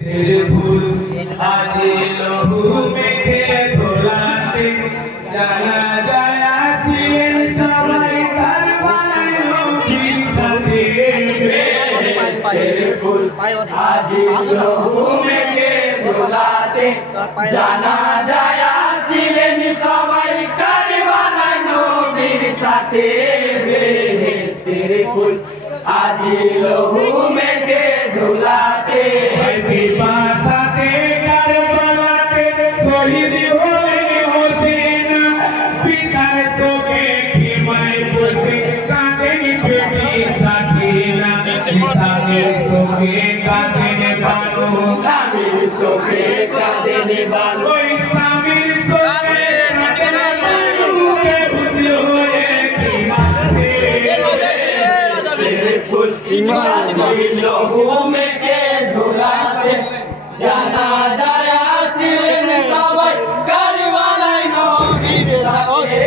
तेरे फूल आज लहू में थे धोलाते जाना जाया सिर सवाई करवाए होगी सदे तेरे फूल आज लहू में थे धोलाते जाना जाया सिर सवाई करवाए होगी सदे तेरे फूल आज लहू में थे धोलाते पिपासाते करबलाते शहीद হলেন হোসেন পিতার শোকে খিমায় বসে কাঁদেন বেটি সাকিনা স্বামীর শোকে কাঁদেন বানু স্বামীর শোকে কাঁদেন বানু ওই স্বামীর শোকে কাঁদেন বানু খুশি হয়ে খিমাতে तेरे फूल लहू में के धुलाते जाना जाया सिर सवाई करवाए नबीर साथे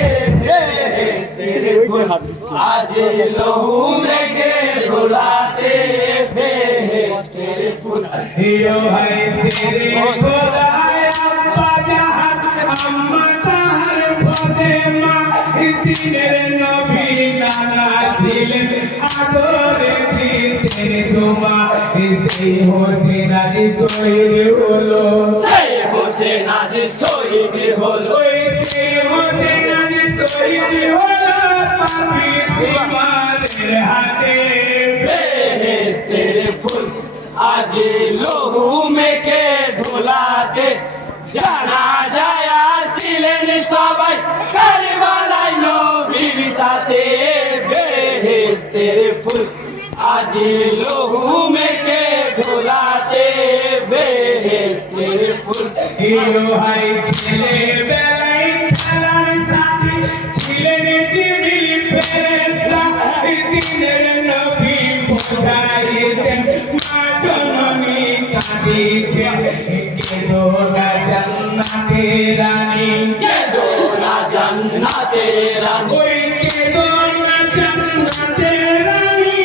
तेरे फूल आज लहू में के धुलाते तेरे फूल यो है तेरे खुदाया बाजान अम्मा तार पदे मां तीर नबी नाना छिलेन आदरे जीतेन झुमा সেই হোসেন আজ শহীদ হলো সেই হোসেন আজ শহীদ হলো সেই হোসেন আজ শহীদ হলো পাপী সীমানের হাতে বেহেশতের ফুল আজ লহু মেখে ধুলাতে জানা যায় আসিলেন সবাই কারবালায় নবীর সাথে বেহেশতের ফুল आज लहू में के धुलाते बेहेशतेर फूल यो हाय छिले बेलाई खेलार साथी छिलेन जिबिल फेरेस्ता दिनेर नबी বোঝাইতেন মা জননী কাঁদিছে কেঁদো না জান্নাতে রানী কেঁদো না জান্নাতে রানী ওই কেঁদো না জান্নাতে রানী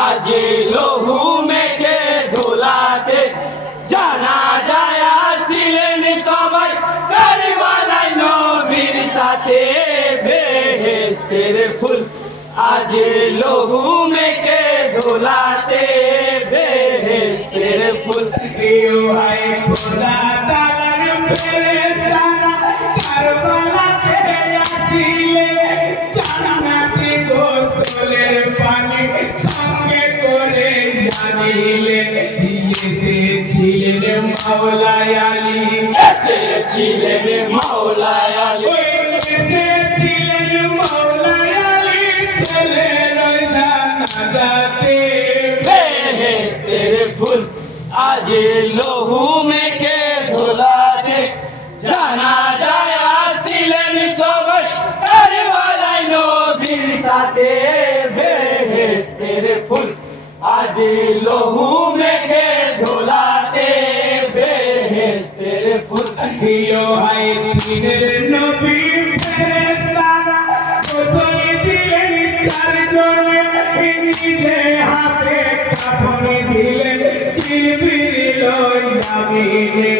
आज लहू में के धुलाते जाना जाया सिलेन सबाई करवालाय नबीर साथे बेहेशतेर फूल आज लहू में के धुलाते बेहेशतेर फूल यो हाय खुदा तालार फेरेस्तारा करबलाते আসিলে জান্নাতে গোসলের পানি সঙ্গে করে জানিলেন এসেছিলেন মাওলা আলী এসেছিলেন মাওলা আলী এসেছিলেন মাওলা আলী ছেলের জানাজাতে বেহেশতের ফুল আজ লহু মেখে ধুলাতে জানা যায় আসিলেন সবাই কারবালায় নবীর সাথে বেহেশতের ফুল আজ লহু মেখে ধুলাতে বেহেশতের ফুল ইয়ো হাই দিনের নবী ফেরেশতারা গোসল দিলেন চারজনে নিজে হাতে কাফন দিলেন জিবরিল আমিনে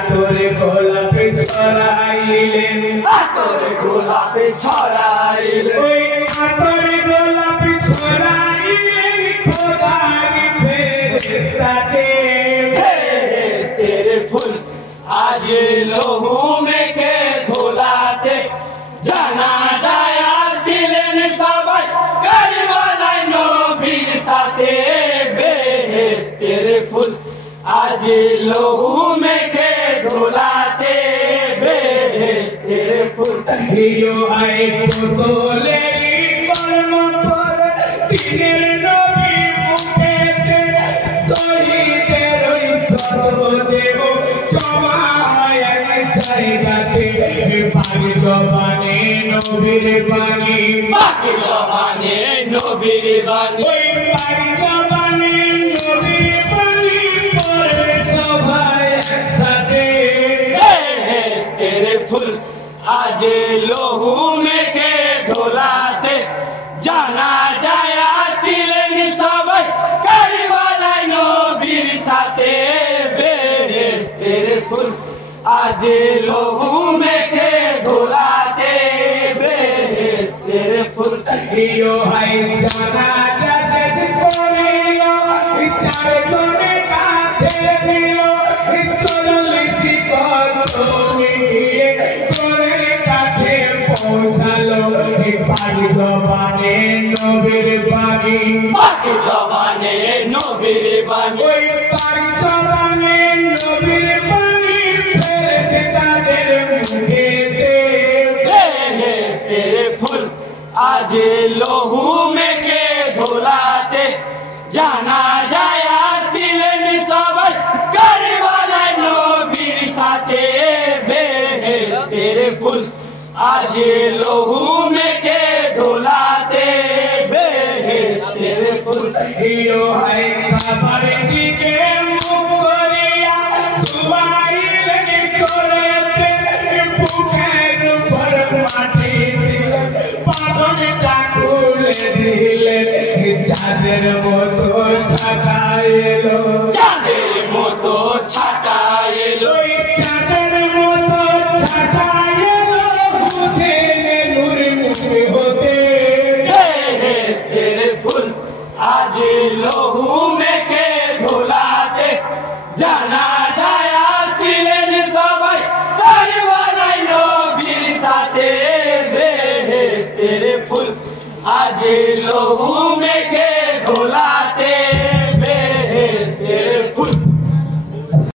আতরে গোলাপে ছড়াইলেন আতরে গোলাপে ছড়াইলেন ওই আতরে গোলাপে ছড়াইলেন খোদার ফেরেশতাতে বেহেশতের ফুল আজ লহু মেখে ধুলাতে জানা যায় আসিলেন সবাই কারবালায় নবীর সাথে বেহেশতের ফুল आज लहू मेखे धुलाते बेहेशतेर फूल यो आए गोसलेरी कर्म पर दिनेर नबी मुखेते शहीদের ওই ছোটদেহ জমা হয় এক জায়গাতে পানি জবানে নবীর বাণী পানি জবানে নবীর বাণী ওই পানি জবানে নবীর বাণী फूल आज लहू में के धुलाते जाना आज लहू मेखे धुलाते बेहेस्तेर फूल यो है জানাজা শেষ করিল চারজনে কাঁধে নিল 40 কচমি তোরের কাছে পৌঁছালো পাখি জবানে নবীর বাণী পাখি জবানে নবীর বাণী ওই পাখি জবানে নবীর বাণী ফেরেশতাদের মুখেতে বেহেশতের ফুল আজ লহু মেখে ধুলাতে জানা যায় আসিলেন সবাই কারবালায় নবীর সাথে বেহেশতের ফুল आज लहू मेखे धुलाते बेहेस्तेर फूल यो है खबर दिके मुख करिया सुबाइल करते बुकेर पर माटी दिले पादनटा खुले दिले चाঁদের মতো ছাটাইলো চাঁদের মতো ছাটাইলো চাঁদের মতো ছাটাইলো फूल आज लहू मेखे धुलाते जाना যায় আসিলেন সবাই কারবালায় নবীর সাথে বেহেশতের ফুল आज लहू मेखे